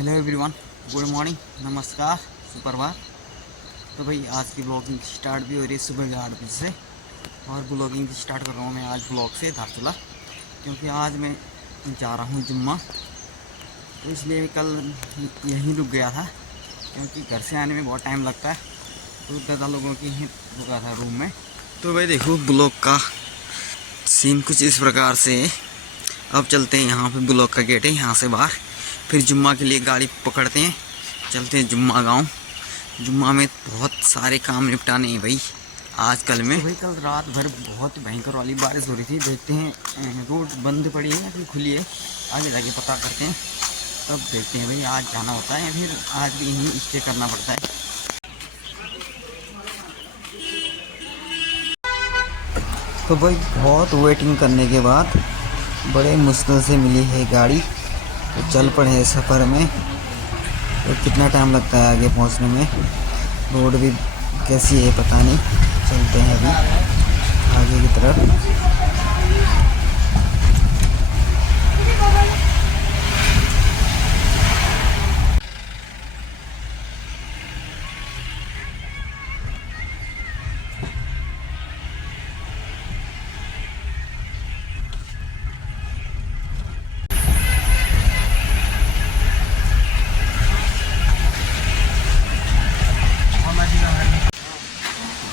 Hello everyone, good morning, नमस्कार, सुप्रभात। तो भाई आज की ब्लॉगिंग स्टार्ट भी हो रही है सुबह के 8 बजे से। और ब्लॉगिंग स्टार्ट कर रहा हूँ मैं आज ब्लॉग से धारचूला, क्योंकि आज मैं जा रहा हूँ जुम्मा। तो इसलिए कल यहीं रुक गया था, क्योंकि घर से आने में बहुत टाइम लगता है। तो दादा लोगों की ही रुका था रूम में। तो भाई देखो ब्लॉग का सीन कुछ इस प्रकार से है। अब चलते हैं, यहाँ पे ब्लॉक का गेट है, यहाँ से बाहर फिर जुम्मा के लिए गाड़ी पकड़ते हैं, चलते हैं जुम्मा गांव। जुम्मा में बहुत सारे काम निपटाने हैं भाई आज कल में। तो भाई कल रात भर बहुत भयंकर वाली बारिश हो रही थी। देखते हैं रोड बंद पड़ी है या फिर खुली है, आगे जाके पता करते हैं, तब देखते हैं भाई आज जाना होता है या फिर आज भी यहीं स्टे करना पड़ता है। तो भाई बहुत वेटिंग करने के बाद बड़े मुश्किल से मिली है गाड़ी। तो चल पड़े सफ़र में। तो कितना टाइम लगता है आगे पहुंचने में, रोड भी कैसी है पता नहीं। चलते हैं अभी आगे की तरफ।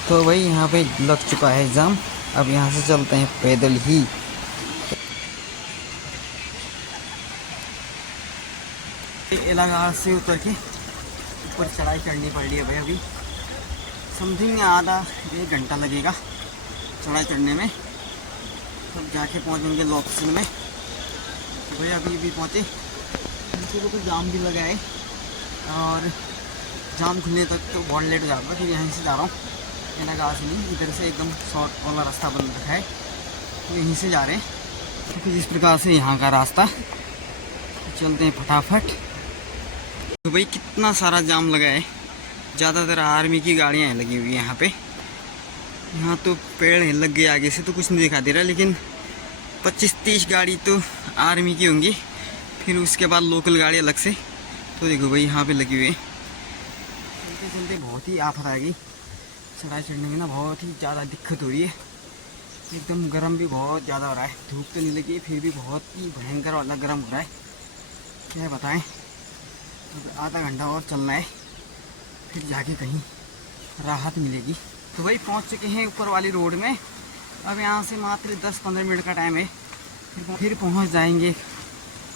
तो भाई यहाँ पे लग चुका है एग्ज़ाम। अब यहाँ से चलते हैं पैदल ही। इलाहाबाद से उतर के ऊपर चढ़ाई चढ़नी पड़ रही है भाई। अभी समथिंग आधा 1 घंटा लगेगा चढ़ाई चढ़ने में। तब जाके पहुँचेंगे लोकेशन में। तो भाई अभी पहुँचे, नीचे तो जाम भी लगा है और जाम खुलने तक तो बहुत लेट हो जाता है। फिर यहीं से जा रहा हूँ, इलाहाबाद से नहीं, इधर से एकदम शॉर्ट वाला रास्ता बन रखा है, तो यहीं से जा रहे हैं। तो कुछ इस प्रकार से यहाँ का रास्ता। तो चलते हैं फटाफट। तो भाई कितना सारा जाम लगा है, ज़्यादातर आर्मी की गाड़ियाँ लगी हुई हैं यहाँ पे। यहाँ तो पेड़ लग गए आगे से तो कुछ नहीं दिखा दे रहा, लेकिन 25-30 गाड़ी तो आर्मी की होंगी, फिर उसके बाद लोकल गाड़ी अलग से। तो देखो भाई यहाँ पे लगी हुई है। चलते चलते बहुत ही आफत आ गई। चढ़ाई चढ़ने में ना बहुत ही ज़्यादा दिक्कत हो रही है। एकदम गर्म भी बहुत ज़्यादा हो रहा है। धूप तो नहीं लगी, फिर भी बहुत ही भयंकर वाला गर्म हो रहा है, क्या बताएं। तो आधा घंटा और चलना है, फिर जाके कहीं राहत मिलेगी। तो भाई पहुंच चुके हैं ऊपर वाली रोड में। अब यहाँ से मात्र 10-15 मिनट का टाइम है, फिर पहुँच जाएंगे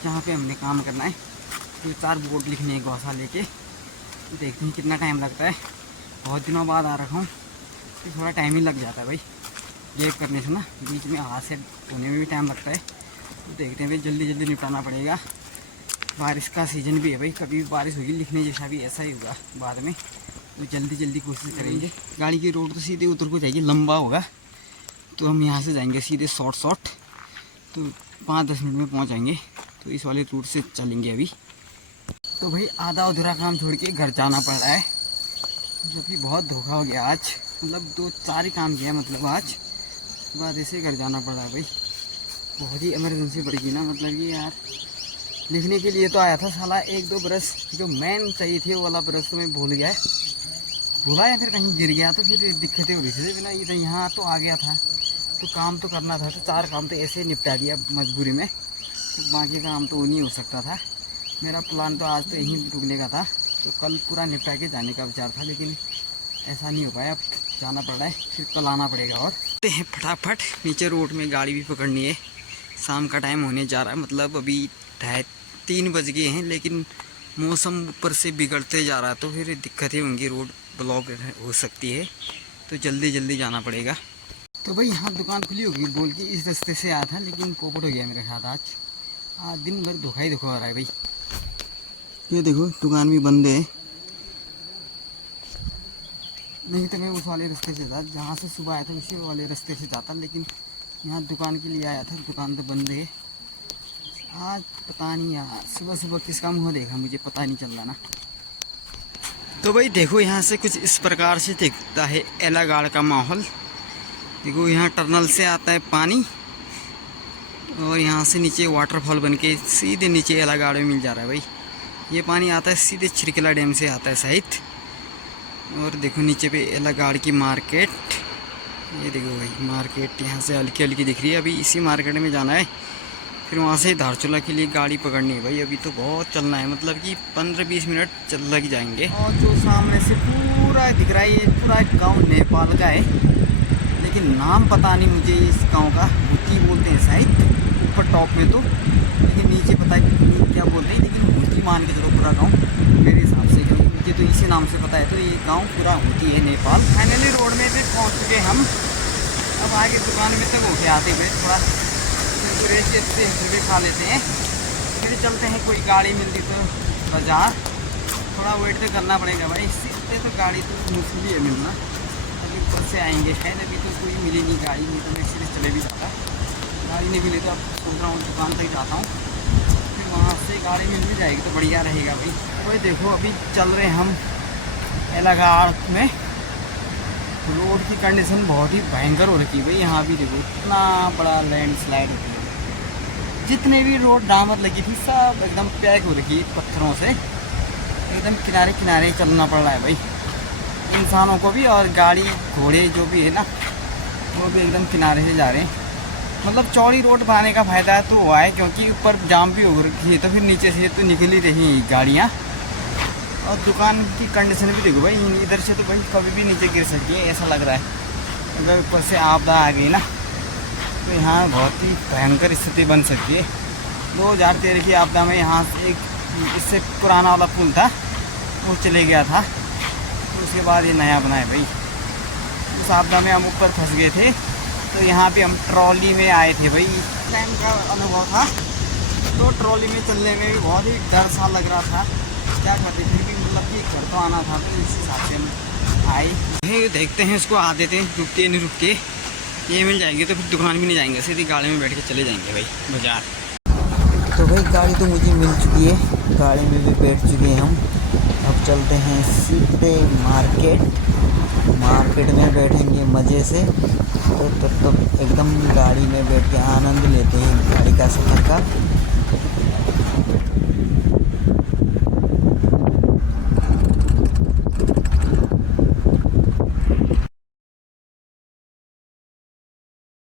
जहाँ पे हमने काम करना है। 2-4 बोर्ड लिखने हैं गौसा लेके। तो देखते हैं कितना टाइम लगता है। बहुत दिनों बाद आ रखा हूँ, तो थोड़ा टाइम ही लग जाता है भाई। गेप करने से ना बीच में हाथ से धोने में भी टाइम लगता है। तो देखते हैं भाई, जल्दी जल्दी निपटाना पड़ेगा। बारिश का सीज़न भी है भाई, कभी भी बारिश होगी, लिखने जैसा भी ऐसा ही होगा बाद में। तो जल्दी जल्दी कोशिश करेंगे। गाड़ी की रोड तो सीधे उतर को जाएगी, लंबा होगा। तो हम यहाँ से जाएंगे सीधे शॉर्ट। तो 5-10 मिनट में पहुँच जाएंगे। तो इस वाले रूट से चलेंगे अभी। तो भाई आधा अधूरा काम छोड़ के घर जाना पड़ रहा है, मतलब कि बहुत धोखा हो गया आज। मतलब 2-4 ही काम किया, मतलब आज बाद ऐसे घर जाना पड़ा भाई। बहुत ही इमरजेंसी पड़ गई ना, मतलब कि यार लिखने के लिए तो आया था साला। 1-2 ब्रश जो मेन चाहिए थे वो वाला ब्रश तो मैं भूल गया, भूला या फिर कहीं गिर गया, तो फिर दिक्कतें हो रही थी। बिना इधर यहाँ तो आ गया था, तो काम तो करना था। तो 4 काम तो ऐसे निपटा दिया मजबूरी में। तो बाकी काम तो वो नहीं हो सकता था। मेरा प्लान तो आज तो यहीं रुकने का था, तो कल पूरा निपटा के जाने का विचार था, लेकिन ऐसा नहीं हो पाया। अब जाना पड़ रहा है, फिर कल आना पड़ेगा। और फटाफट नीचे रोड में गाड़ी भी पकड़नी है। शाम का टाइम होने जा रहा है, मतलब अभी 2:30 बज गए हैं, लेकिन मौसम ऊपर से बिगड़ते जा रहा है, तो फिर दिक्कतें होंगी, रोड ब्लॉक हो सकती है। तो जल्दी जल्दी जाना पड़ेगा। तो भाई यहाँ दुकान खुली होगी बोल के इस रास्ते से आया था, लेकिन पोपट हो गया मेरे साथ आज दिन भर धोखा ही धोखा हो रहा है भाई। ये देखो दुकान भी बंद है। नहीं तो मैं उस वाले रास्ते से था, जहाँ से सुबह आया था उसी वाले रास्ते से जाता, लेकिन यहाँ दुकान के लिए आया था, दुकान तो बंद है आज। पता नहीं यार, सुबह सुबह किसका मुँह देखा मुझे पता नहीं चल रहा ना। तो भाई देखो यहाँ से कुछ इस प्रकार से दिखता है इलाहाबाद का माहौल। देखो यहाँ टनल से आता है पानी, और यहाँ से नीचे वाटरफॉल बन के सीधे नीचे इलाहाबाद में मिल जा रहा है भाई। ये पानी आता है सीधे छिरकिला डैम से आता है शायद। और देखो नीचे पे एलागाड़ की मार्केट, ये देखो भाई मार्केट यहाँ से हल्की हल्की दिख रही है। अभी इसी मार्केट में जाना है, फिर वहाँ से धारचूला के लिए गाड़ी पकड़नी है भाई। अभी तो बहुत चलना है, मतलब कि 15-20 मिनट चल लग जाएंगे। और जो सामने से पूरा दिख रहा है ये पूरा गांव नेपाल का है, लेकिन नाम पता नहीं मुझे इस गांव का, हुती बोलते हैं शायद ऊपर टॉप में तो, लेकिन नीचे पता नहीं क्या बोलते हैं। लेकिन हुती मान के चलो पूरा गाँव मेरे हिसाब से, क्योंकि मुझे तो इसी नाम से पता है। तो ये गाँव पूरा हुती है नेपाल। फाइनली रोड में भी पहुँच चुके हम। अब आगे दुकान में तक होके आते हुए थोड़ा रेस्ट से भी खा लेते हैं, फिर चलते हैं। कोई गाड़ी मिलती तो बाज़ार, थोड़ा वेट तो करना पड़ेगा भाई, इससे तो गाड़ी तो मुश्किल ही है मिलना। अभी ऊपर से आएंगे शायद, अभी तो कोई मिली नहीं गाड़ी, नहीं तो मैं सीधे चले भी जाता। गाड़ी नहीं मिली तो अब सोच रहा हूँ दुकान तक जाता हूँ, फिर वहाँ से गाड़ी मिल भी जाएगी तो बढ़िया रहेगा भाई। तो भाई देखो अभी चल रहे हम एलागाड़ में। रोड की कंडीशन बहुत ही भयंकर हो रखी है भाई। यहाँ भी देखो इतना बड़ा लैंडस्लाइड होती है, जितने भी रोड डामर लगी थी सब एकदम पैक हो रखी है पत्थरों से, एकदम किनारे किनारे चलना पड़ रहा है भाई इंसानों को भी, और गाड़ी घोड़े जो भी है ना वो भी एकदम किनारे से जा रहे हैं। मतलब चौड़ी रोड बनाने का फ़ायदा तो हुआ है, क्योंकि ऊपर जाम भी हो रखी है तो फिर नीचे से तो निकल ही रही गाड़ियाँ। और दुकान की कंडीशन भी देखो भाई, इधर से तो भाई कभी भी नीचे गिर सकती है ऐसा लग रहा है। अगर ऊपर से आपदा आ गई ना तो यहाँ बहुत ही भयंकर स्थिति बन सकती है। 2013 की आपदा में यहाँ से एक इससे पुराना वाला पुल था वो चले गया था, तो उसके बाद ये नया बनाया भाई। उस आपदा में हम ऊपर फंस गए थे, तो यहाँ पे हम ट्रॉली में आए थे भाई। टाइम का अनुभव था, तो ट्रॉली में चलने में भी बहुत ही डर सा लग रहा था। क्या करते फिर भी मतलब कि घर तो आना था, तो इस हिसाब से हम आए। देखते हैं उसको आ देते हैं, रुकते नहीं रुकते। ये मिल जाएंगे तो फिर दुकान भी नहीं जाएंगे, सीधी गाड़ी में बैठ के चले जाएंगे भाई बाज़ार। तो भाई गाड़ी तो मुझे मिल चुकी है, गाड़ी में भी बैठ चुके हैं हम। अब चलते हैं सीधे मार्केट में बैठेंगे मज़े से। तो एकदम गाड़ी में बैठ के आनंद लेते हैं गाड़ी का सफ़र का।